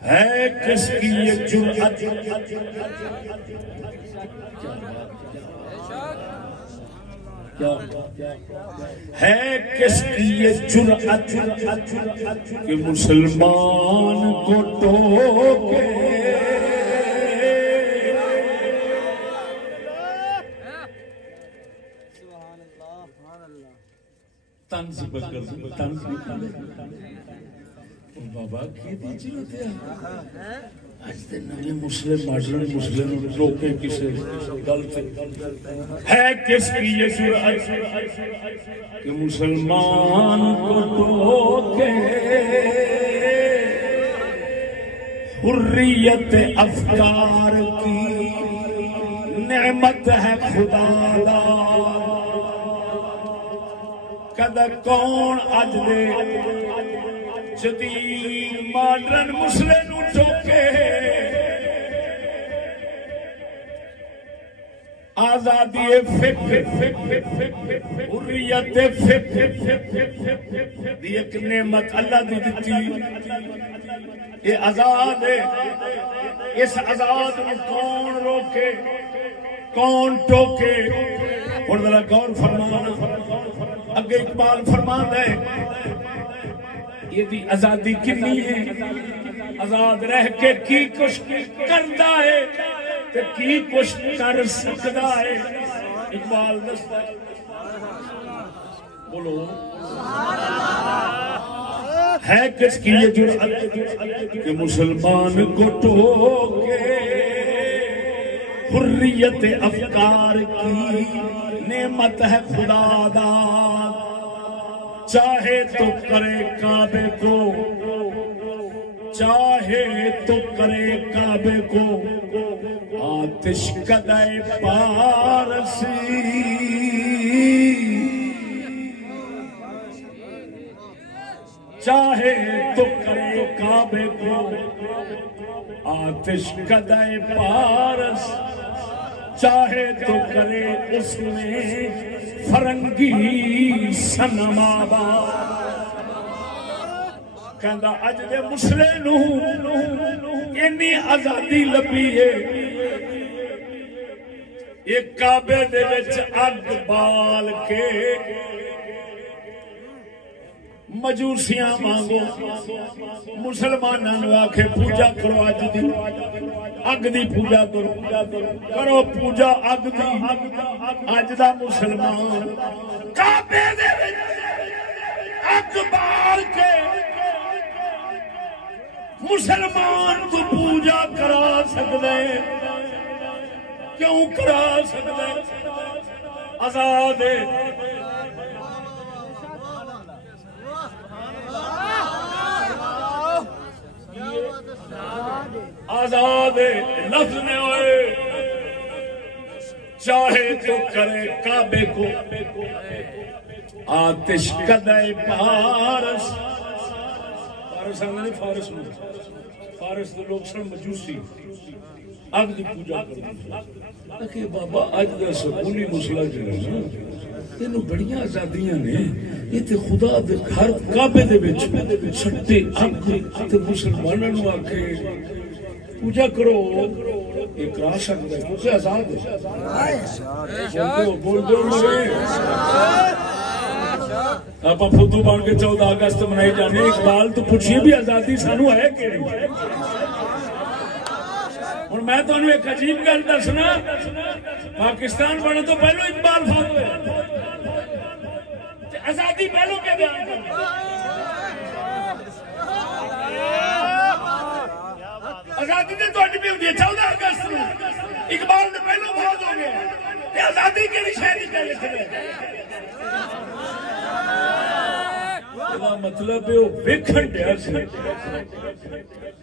ہے کس کی یہ جرأت ہے کس کی یہ جرأت کہ مسلمان کو ٹوکے طنز بکر طنز بابا کی جرأت ہے آج دن نئے مسلم ماڈرن مسلم روکے کسے غلط ہے کس کی یہ جرأت کہ مسلمان کو ٹوکے حریت افکار کی نعمت ہے خدا داد کدہ کون اج دے جدید ماڈرن مسلم ٹوکے آزادی حریت دی ایک نعمت اللہ دی دیتی یہ آزاد ہے اس آزاد میں کون روکے کون ٹوکے اور ذرا غور فرمانا اگے اقبال فرماتا ہے یہ بھی آزادی کنی ہے آزاد رہ کے کی کچھ کردا ہے تے کی کچھ کر سکدا ہے اقبال دستا ہے بولو ہے کس کی یہ جرأت کہ مسلمان کو ٹوکے حریت افکار کی نعمت ہے خدا داد چاہے تو کرے کعبے کو چاہے تو کرے کعبے کو آتش کدے پارسی چاہے تو کرے کعبے کو آتش کدے پارس چاہے تو کرے اس میں فرنگی صنم آباد کہندا اج دے مسلے نوں اتنی آزادی لبھی ہے ایک کعبے دے وچ اگ بال کے مجوسیاں مانگو مسلماناں نوں آکھے پوجا کرو اج دی اگ دی پوجا کرو پوجا اگ دی اج دا مسلمان کعبے دے وچ اگ بال کے مسلمان تو پوجا کرا سکدے کیوں کرا سکدے آزاد آزاد لفظ نے ہوئے چاہے تو کرے کعبے کو آتش کدے پارس فارس آنے فارس میں فارس تو لوگ سن مجوسی اگ دی پوجا کرتے کہ بابا اج دا سکولی مسئلہ جو ہے نا انہوں بڑیاں آزادیاں نے یہ تے خدا دے گھر کعبے دے وچ سٹے اگ تے مسلماناں نوں آکھے پوجا کرو یہ کرا سکتا ہے کیونکہ آزاد ہے بول دو آپ فدو بن کے 14 اگست منائی جانے اقبال تو پوچھئے بھی آزادی سانو ہے کہ نہیں اور میں تو انہوں ایک عجیب گل دسنا پاکستان بنے تو پہلو اقبال فوت ہوئے آزادی پہلو کے بیان کرتے آزادی نے تو اٹھ بھی ہوتی ہے 14 اگست میں اقبال نے پہلو فوت ہو گیا آزادی کے لیے شہری کہہ لکھ رہے مطلب ہے وہ ویکھن دیا سی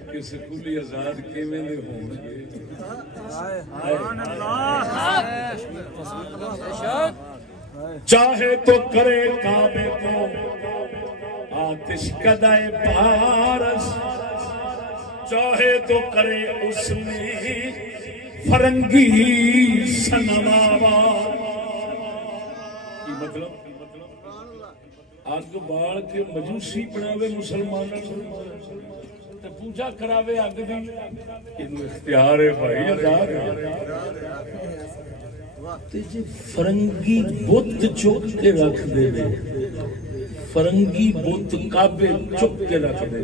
کہ سکولی آزاد کیویں دے ہون گے چاہے تو کرے کعبے کو آتش کدے پارس چاہے تو کرے اس میں فرنگی صنم آباد مطلب اگ بال کے مجوسی بناوے مسلمانوں پوجا کراوے اگ دی اینو اختیار ہے بھائی آزاد ہے تے جے فرنگی بت چک کے رکھ دے فرنگی بت کعبے چک کے رکھ دے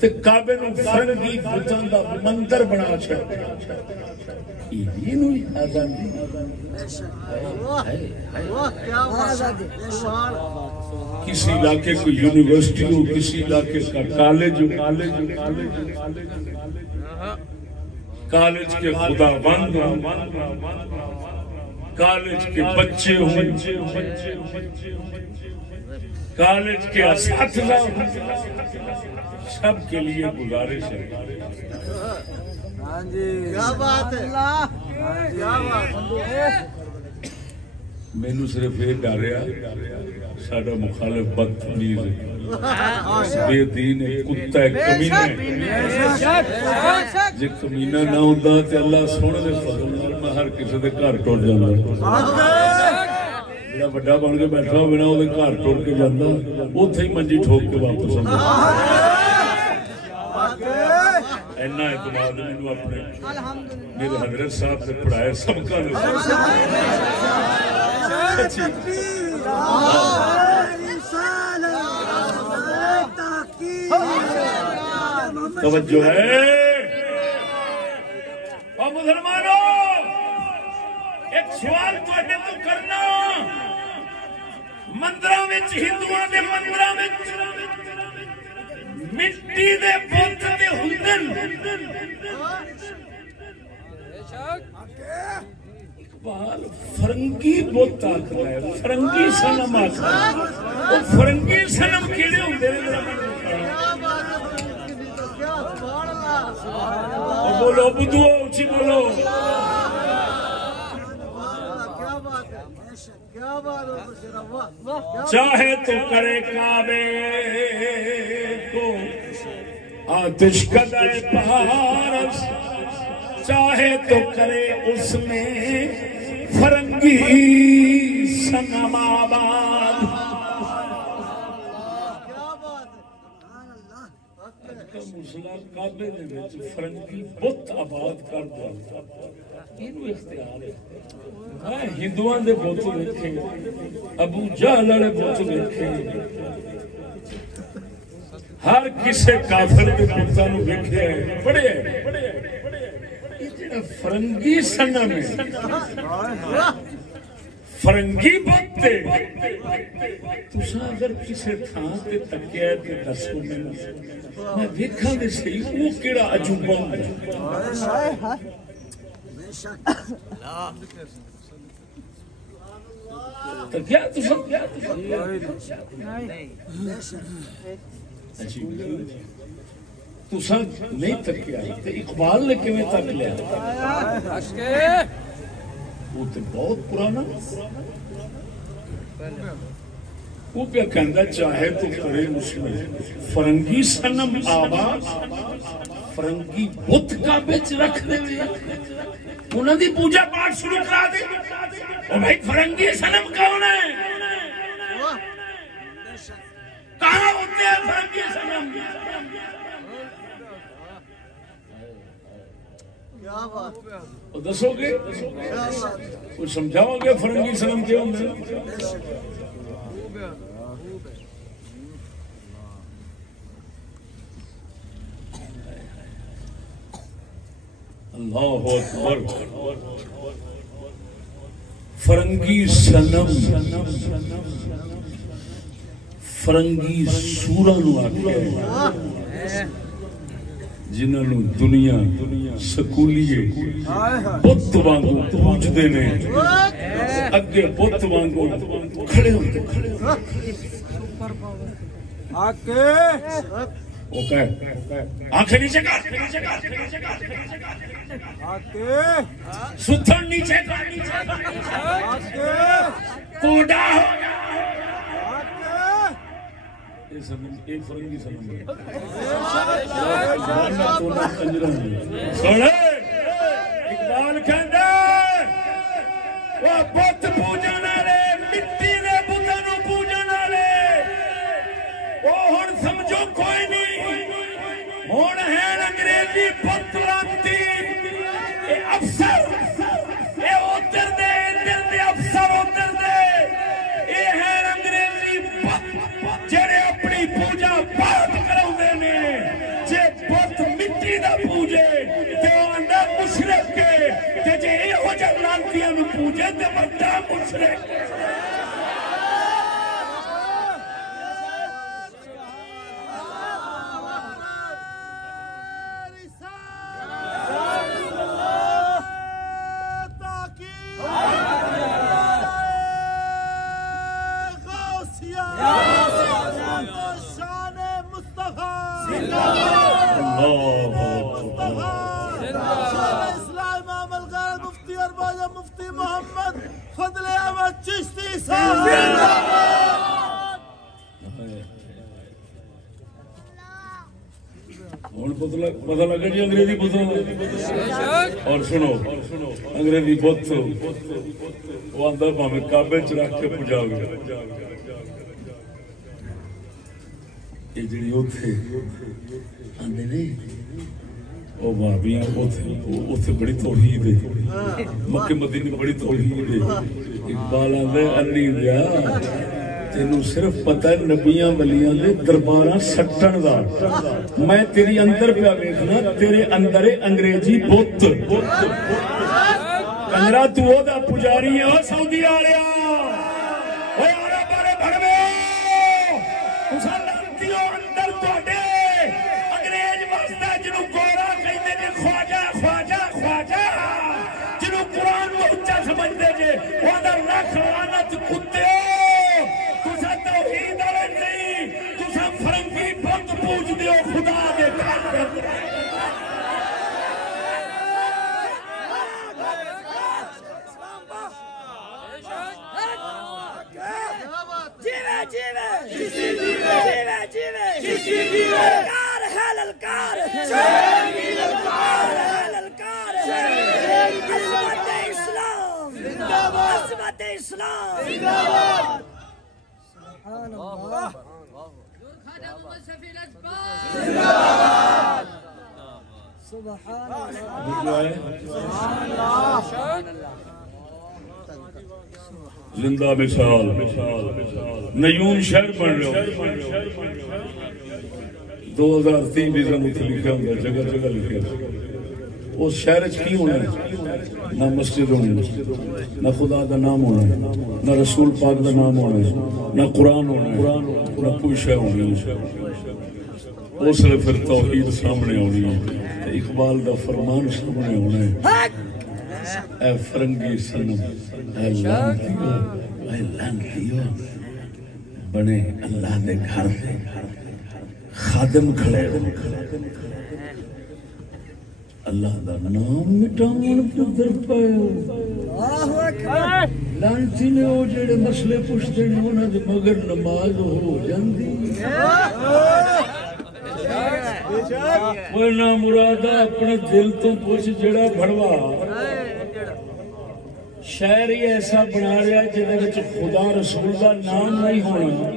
تے کعبے نو فرنگی بتاں دا مندر بنا چھڈ اینو آزادی کسی علاقے کو یونیورسٹی ہو کسی علاقے کا کالج ہو کالج کے خدا بند ہو کالج کے بچے ہو کالج کے اساتذہ سب کے لیے گزارش ہے مینو صرف یہ ڈریا ساڈا مخالف بدتمیز بے دین کتا کمینہ جے کمینہ نہ ہوندا تے اللہ سونے دے فضل نال میں ہر کسی دے گھر ٹر جاندا جڑا بڑا بن کے بیٹھا ہوے نا او دے گھر ٹر کے جاندا اوتھے ہی منجی ٹھوک کے واپس آندا اینا اعتماد مینوں اپنے میرے حضرت صاحب سے پڑھائے سبقہ نے توجہ ہے اور مسلمانوں ایک سوال تو کرنا مندراں وچ ہندوؤں دے مندراں وچ مٹی دے بت تے ہوندن اقبال فرنگی بت آکھدا ہے فرنگی صنم آکھدا ہے او فرنگی صنم کیڑے ہوندے نے بولو بدو اونچی بولو چاہے تو کرے کعبے کو آتش کدے پارس چاہے تو کرے اس میں فرنگی صنم آباد کعبے دے وچ فرنگی بت آباد کر دو اینو اختیار ہے میں ہندوؤں دے بت ویکھے ابو جہل والے بت ویکھے ہر کسے کافر دے بتاں نو ویکھیا ہے بڑے جڑا فرنگی صنم ہے فرنگی بت تساں اگر کسے تھاں تے تکیا تے دسو میں ویکھاں دے صحیح او کیڑا عجوبہ ہے تکیا تساں تساں نہیں تکیا تے اقبال نے کیویں تک لیا وہ تو بہت پرانا وہ پہ کہندا چاہے تو کرے اس میں فرنگی صنم آباد فرنگی بت کعبے وچ رکھ دے انہاں دی پوجا پاٹ شروع کرا دے او بھائی فرنگی صنم کون ہے کہاں ہوتے ہیں فرنگی صنم دسو گے کچھ سمجھاؤ گے فرنگی صنم کیا ہوندے اللہ اکبر فرنگی صنم فرنگی سوراں نو آکھیا جنہاں نو دنیا سکولیے بت وانگو پوجدے نے اگے بت وانگو کھڑے ہوندے آکے اوکے آنکھیں نیچے کر آکے ستھن نیچے کر آکے کوڑا ہو ایک فرنگی صنم ہے اقبال کہندا وہ بت پوجن والے مٹی دے بتاں نوں پوجن والے وہ ہن سمجھو کوئی نہیں ہون ہے انگریزی پتلانتی اے افسر اے ادھر دے افسر ادھر دے اے ہے انگریزی پت جڑے اپنی پوجا پاٹ کراؤندے نے جے پت مٹی دا پوجے تے او اندر مشرک کے تے جے ہو جا لانتیاں نو پوجے تے بڑا مشرک مفتی محمد فضل احمد چشتی صاحب پتہ لگا جی انگریزی بت اور سنو انگریزی بت وہ آدھا پاوے کعبے چ رکھ کے پجاؤ یہ جڑی اوتھے آندے نہیں وہ بھابیاں اوتھے بڑی توحید ہے مکے مدینے بڑی توحید ہے اقبال آندے انی دیا تینوں صرف پتہ ہے نبیاں ولیاں دے درباراں سٹن دا میں تیری اندر پہ ویکھنا تیرے اندر انگریزی بت کنجرا تو او دا پجاری ہے او سعودی والیا او آرا بارے بھڑوے تساں لانتیو اندر تواڈے انگریز واسطے جنوں گورا کہندے نے خواجہ خواجہ خواجہ جنوں قرآن کو اونچا سمجھدے جے او اندر لاکھ لعنت کتے فرنگی بت پوج دیو خدا دے کافر جیوے جیوے جیوے جیوے کار ہے للکار للکار عظمت اسلام عظمت اسلام سبحان اللہ سبحان زندہ مثال نیون شہر بن رہے ہو 2030 ویزا اتنے لکھا ہوگا جگہ جگہ لکھا اس شہر کی ہونا ہے نہ مسجد ہونی نہ خدا کا نام ہونا ہے نہ رسول پاک کا نام ہونا ہے نہ قرآن ہونا ہے نہ کوئی شے ہونی ہے اس لیے پھر توحید سامنے ہونی ہے اقبال دا فرمان سامنے ہونا ہے اے فرنگی سنم اے لانتیو بنے اللہ دے گھر دے خادم کھڑے اللہ دا نام مٹاون پدر پاؤ لانتی نے وہ جڑے مسئلے پوچھتے ہیں انہاں دے مگر نماز ہو جاندی وہ نہ مرادہ اپنے دل تو پوچھ جڑا بھڑوا شہر ہی ایسا بنا رہا جہاں خدا رسول کا نام نہیں ہونا